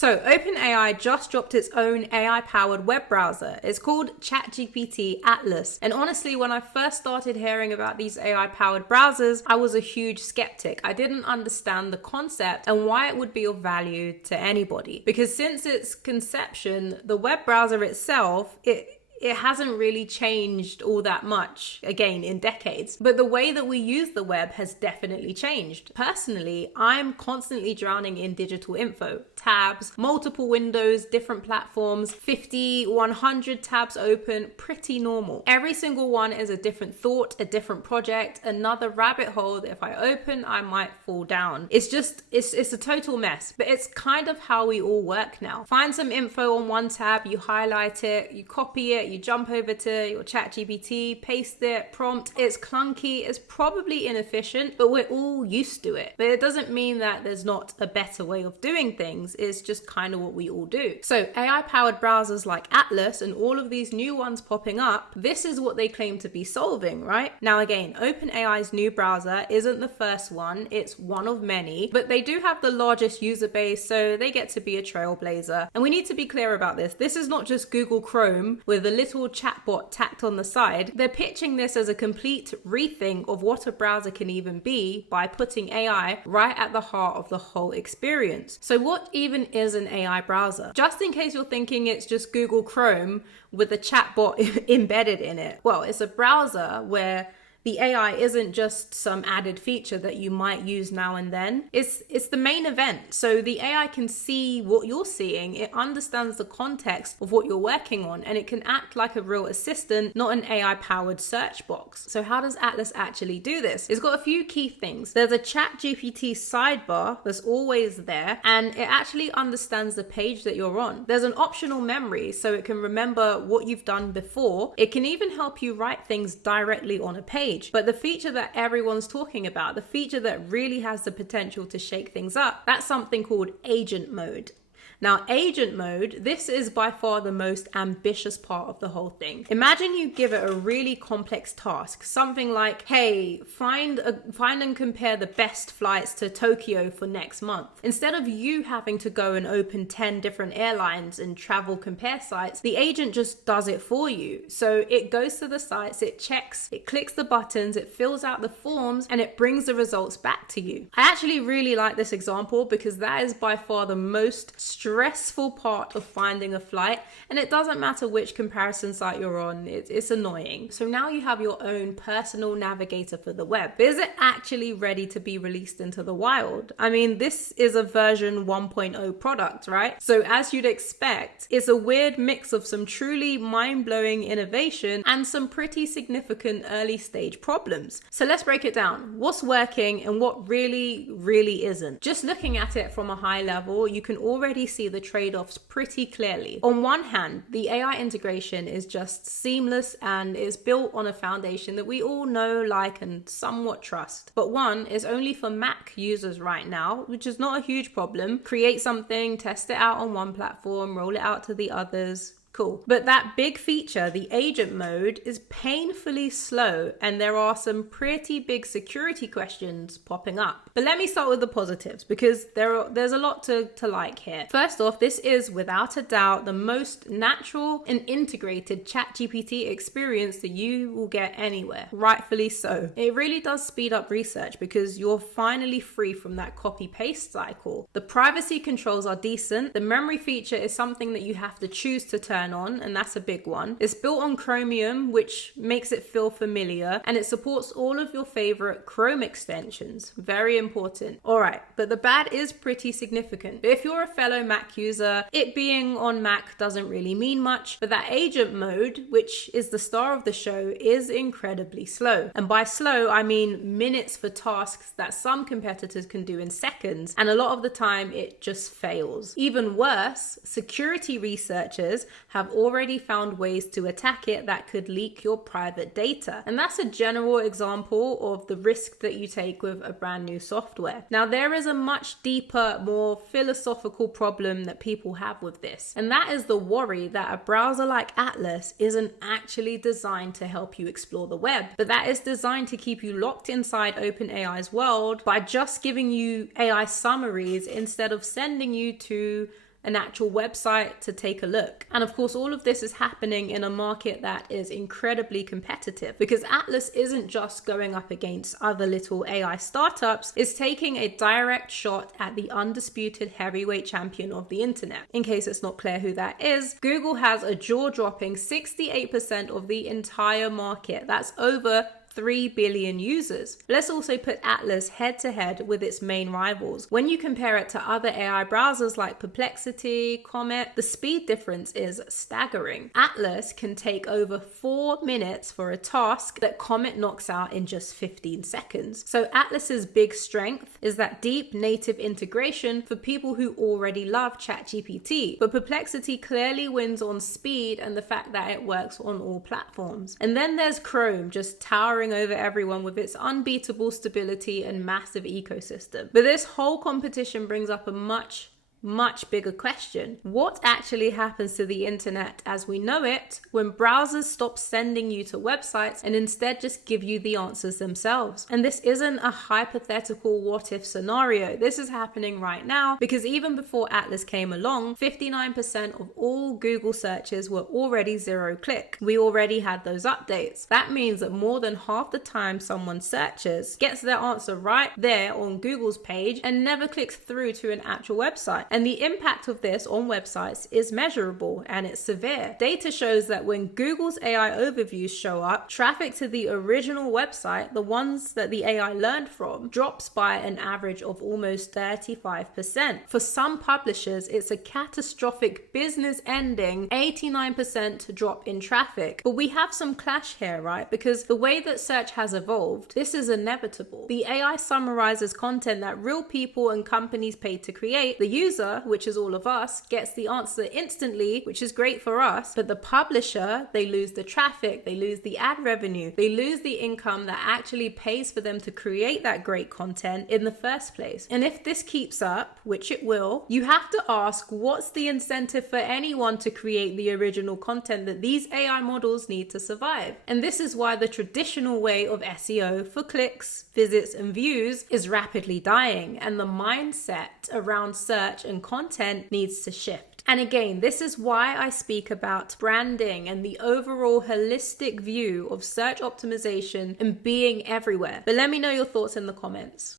So OpenAI just dropped its own AI-powered web browser. It's called ChatGPT Atlas. And honestly, when I first started hearing about these AI-powered browsers, I was a huge skeptic. I didn't understand the concept and why it would be of value to anybody. Because since its conception, the web browser itself, it hasn't really changed all that much, again, in decades. But the way that we use the web has definitely changed. Personally, I'm constantly drowning in digital info, tabs, multiple windows, different platforms, 50, 100 tabs open, pretty normal. Every single one is a different thought, a different project, another rabbit hole that if I open, I might fall down. It's a total mess, but it's kind of how we all work now. Find some info on one tab, you highlight it, you copy it, you jump over to your ChatGPT, paste it, prompt. It's clunky, it's probably inefficient, but we're all used to it. But it doesn't mean that there's not a better way of doing things. It's just kind of what we all do. So AI-powered browsers like Atlas and all of these new ones popping up, this is what they claim to be solving, right? Now again, OpenAI's new browser isn't the first one, it's one of many, but they do have the largest user base, so they get to be a trailblazer. And we need to be clear about this. This is not just Google Chrome with a little chatbot tacked on the side. They're pitching this as a complete rethink of what a browser can even be by putting AI right at the heart of the whole experience. So what even is an AI browser? Just in case you're thinking it's just Google Chrome with a chatbot embedded in it. Well, it's a browser where the AI isn't just some added feature that you might use now and then. It's the main event. So the AI can see what you're seeing. It understands the context of what you're working on, and it can act like a real assistant, not an AI-powered search box. So how does Atlas actually do this? It's got a few key things. There's a ChatGPT sidebar that's always there, and it actually understands the page that you're on. There's an optional memory, so it can remember what you've done before. It can even help you write things directly on a page. But the feature that everyone's talking about, the feature that really has the potential to shake things up, that's something called agent mode. Now, agent mode, this is by far the most ambitious part of the whole thing. Imagine you give it a really complex task, something like, hey, find and compare the best flights to Tokyo for next month. Instead of you having to go and open 10 different airlines and travel compare sites, the agent just does it for you. So it goes to the sites, it checks, it clicks the buttons, it fills out the forms, and it brings the results back to you. I actually really like this example because that is by far the most stressful part of finding a flight, and it doesn't matter which comparison site you're on, it's annoying. So now you have your own personal navigator for the web. But is it actually ready to be released into the wild? I mean, this is a version 1.0 product, right? So as you'd expect, it's a weird mix of some truly mind-blowing innovation and some pretty significant early stage problems. So let's break it down. What's working and what really isn't? Just looking at it from a high level, you can already see the trade-offs pretty clearly. On one hand, the AI integration is just seamless and is built on a foundation that we all know, like, and somewhat trust. But one is only for Mac users right now, which is not a huge problem. Create something, test it out on one platform, roll it out to the others. Cool. But that big feature, the agent mode, is painfully slow, and there are some pretty big security questions popping up. But let me start with the positives, because there's a lot to like here. First off, this is without a doubt the most natural and integrated ChatGPT experience that you will get anywhere. Rightfully so. It really does speed up research because you're finally free from that copy-paste cycle. The privacy controls are decent. The memory feature is something that you have to choose to turn on, and that's a big one. It's built on Chromium, which makes it feel familiar, and it supports all of your favorite Chrome extensions. Very important. All right, but the bad is pretty significant. But if you're a fellow Mac user, it being on Mac doesn't really mean much, but that agent mode, which is the star of the show, is incredibly slow. And by slow, I mean minutes for tasks that some competitors can do in seconds, and a lot of the time it just fails. Even worse, security researchers have already found ways to attack it that could leak your private data. And that's a general example of the risk that you take with a brand new software. Now, there is a much deeper, more philosophical problem that people have with this. And that is the worry that a browser like Atlas isn't actually designed to help you explore the web, but that is designed to keep you locked inside OpenAI's world by just giving you AI summaries instead of sending you to an actual website to take a look. And of course, all of this is happening in a market that is incredibly competitive, because Atlas isn't just going up against other little AI startups, it's taking a direct shot at the undisputed heavyweight champion of the internet. In case it's not clear who that is, Google has a jaw-dropping 68% of the entire market. That's over 3 billion users. Let's also put Atlas head to head with its main rivals. When you compare it to other AI browsers like Perplexity, Comet, the speed difference is staggering. Atlas can take over 4 minutes for a task that Comet knocks out in just 15 seconds. So Atlas's big strength is that deep native integration for people who already love ChatGPT. But Perplexity clearly wins on speed and the fact that it works on all platforms. And then there's Chrome, just towering over everyone with its unbeatable stability and massive ecosystem. But this whole competition brings up a much bigger question. What actually happens to the internet as we know it when browsers stop sending you to websites and instead just give you the answers themselves? And this isn't a hypothetical what if scenario. This is happening right now, because even before Atlas came along, 59% of all Google searches were already 0-click. We already had those updates. That means that more than half the time someone searches gets their answer right there on Google's page and never clicks through to an actual website. And the impact of this on websites is measurable and it's severe. Data shows that when Google's AI overviews show up, traffic to the original website, the ones that the AI learned from, drops by an average of almost 35%. For some publishers, it's a catastrophic business-ending 89% drop in traffic. But we have some clash here, right? Because the way that search has evolved, this is inevitable. The AI summarizes content that real people and companies paid to create. The user, which is all of us, gets the answer instantly, which is great for us. But the publisher, they lose the traffic, they lose the ad revenue, they lose the income that actually pays for them to create that great content in the first place. And if this keeps up, which it will, you have to ask, what's the incentive for anyone to create the original content that these AI models need to survive? And this is why the traditional way of SEO for clicks, visits, and views is rapidly dying, and the mindset around search and content needs to shift. And again, this is why I speak about branding and the overall holistic view of search optimization and being everywhere. But let me know your thoughts in the comments.